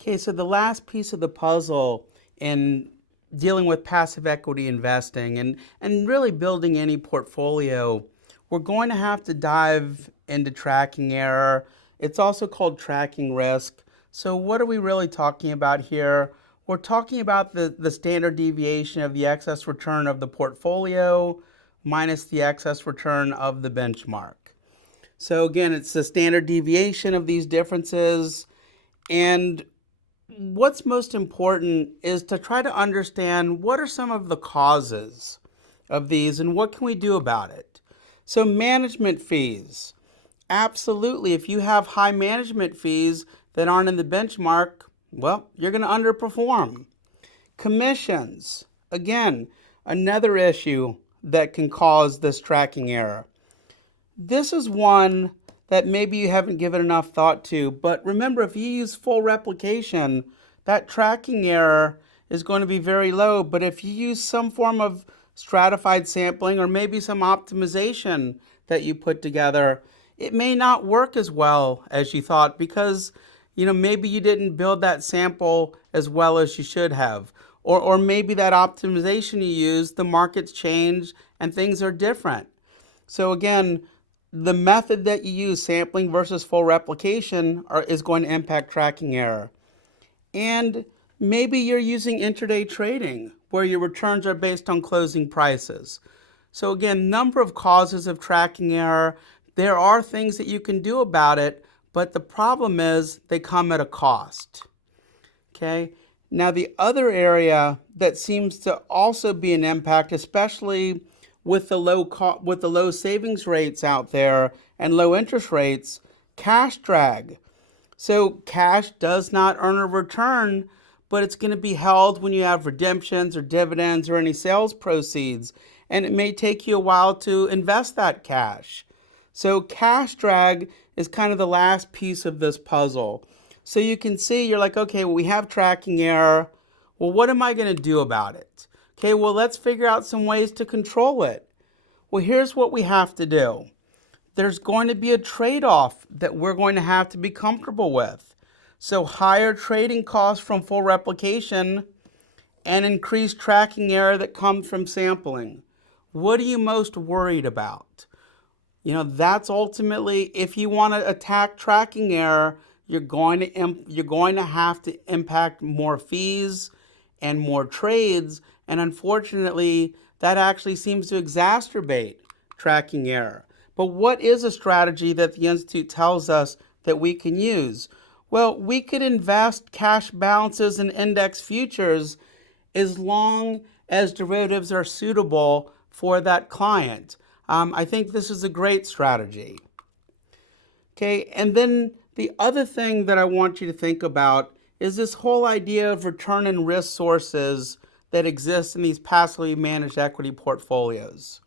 Okay, so the last piece of the puzzle in dealing with passive equity investing and really building any portfolio, we're going to have to dive into tracking error. It's also called tracking risk. So what are we really talking about here? We're talking about the standard deviation of the excess return of the portfolio minus the excess return of the benchmark. So again, it's the standard deviation of these differences. And what's most important is to try to understand what are some of the causes of these and what can we do about it. So management fees. Absolutely. If you have high management fees that aren't in the benchmark, well, you're going to underperform. Commissions. Again, another issue that can cause this tracking error. This is one that maybe you haven't given enough thought to, but remember, if you use full replication, that tracking error is going to be very low. But if you use some form of stratified sampling or maybe some optimization that you put together, it may not work as well as you thought because maybe you didn't build that sample as well as you should have. Or maybe that optimization you used, the market's changed and things are different. So again, the method that you use, sampling versus full replication, is going to impact tracking error. And maybe you're using intraday trading where your returns are based on closing prices. So again, number of causes of tracking error. There are things that you can do about it, but the problem is they come at a cost. Okay. Now the other area that seems to also be an impact, especially with the low savings rates out there and low interest rates, cash drag. So cash does not earn a return, but it's going to be held when you have redemptions or dividends or any sales proceeds, and it may take you a while to invest that cash. So cash drag is kind of the last piece of this puzzle. So you can see, you're like, okay, well, we have tracking error. Well, what am I going to do about it? Okay, well, let's figure out some ways to control it. Well, here's what we have to do. There's going to be a trade-off that we're going to have to be comfortable with. So higher trading costs from full replication and increased tracking error that comes from sampling. What are you most worried about? That's ultimately, if you want to attack tracking error, you're going to have to impact more fees and more trades. And unfortunately, that actually seems to exacerbate tracking error. But what is a strategy that the Institute tells us that we can use? Well, we could invest cash balances in index futures as long as derivatives are suitable for that client. I think this is a great strategy. Okay, and then the other thing that I want you to think about is this whole idea of return and risk sources that exist in these passively managed equity portfolios.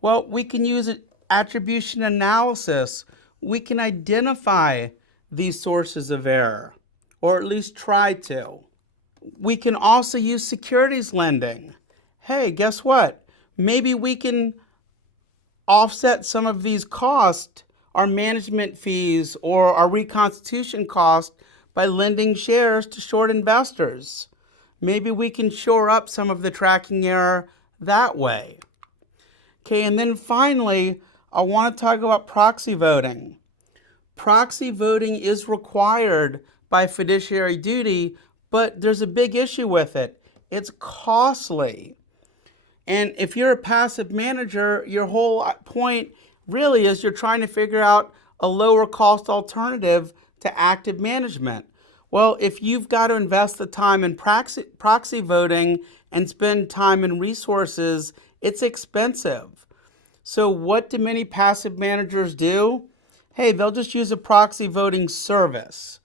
Well, we can use attribution analysis. We can identify these sources of error, or at least try to. We can also use securities lending. Hey, guess what? Maybe we can offset some of these costs, our management fees or our reconstitution cost, by lending shares to short investors. Maybe we can shore up some of the tracking error that way. Okay, and then finally, I want to talk about proxy voting. Proxy voting is required by fiduciary duty, but there's a big issue with it. It's costly. And if you're a passive manager, your whole point really is you're trying to figure out a lower cost alternative to active management. Well, if you've got to invest the time in proxy voting and spend time and resources, it's expensive. So what do many passive managers do? Hey, they'll just use a proxy voting service.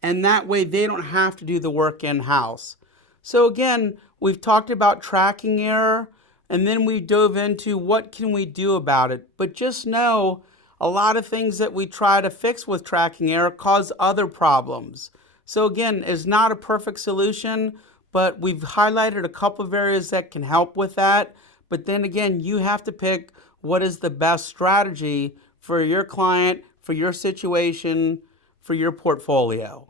And that way they don't have to do the work in-house. So again, we've talked about tracking error, and then we dove into what can we do about it. But just know a lot of things that we try to fix with tracking error cause other problems. So again, it's not a perfect solution, but we've highlighted a couple of areas that can help with that. But then again, you have to pick what is the best strategy for your client, for your situation, for your portfolio.